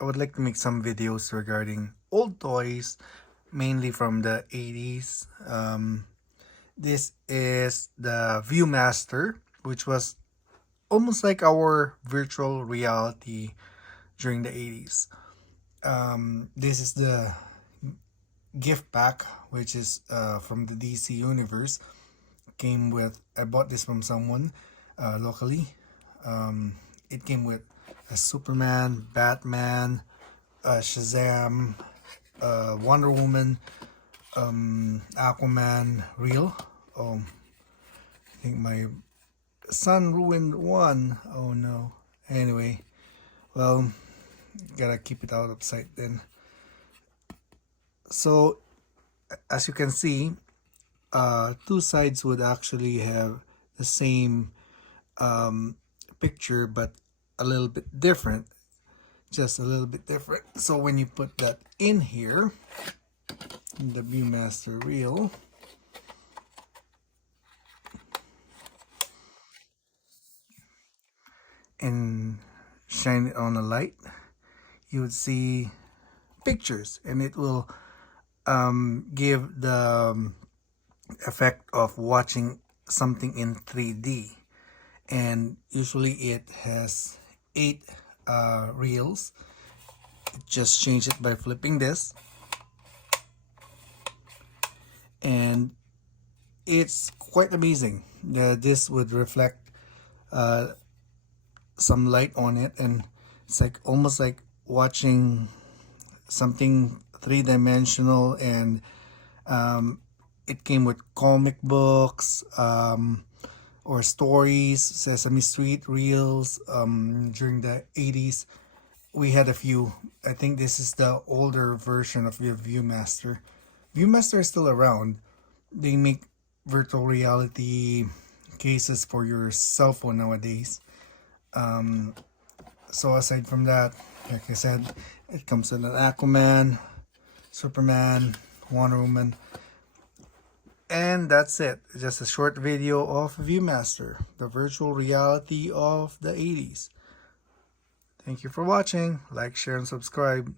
I would like to make some videos regarding old toys, mainly from the 80s. This is the ViewMaster, which was almost like our virtual reality during the 80s. This is the gift pack, which is from the DC universe. Came with, I bought this from someone locally. It came with a Superman, Batman, Shazam, Wonder Woman, Aquaman reel. Oh, I think my son ruined one. Oh no. Anyway, well, gotta keep it out of sight then. So, as you can see, two sides would actually have the same picture, but a little bit different. Just a little bit different. So when you put that in here, in the ViewMaster reel, and shine it on a light, you would see pictures, and it will give the effect of watching something in 3D. And usually it has 8 reels. Just change it by flipping this, and it's quite amazing. This would reflect some light on it, and it's like almost like watching something three-dimensional. And it came with comic books or stories, Sesame Street reels. During the 80s, we had a few. I think this is the older version of the ViewMaster. ViewMaster is still around. They make virtual reality cases for your cell phone nowadays. So aside from that, like I said, it comes with an Aquaman, Superman, Wonder Woman, and that's it. Just a short video of ViewMaster, the virtual reality of the 80s. Thank you for watching. Like, share, and subscribe.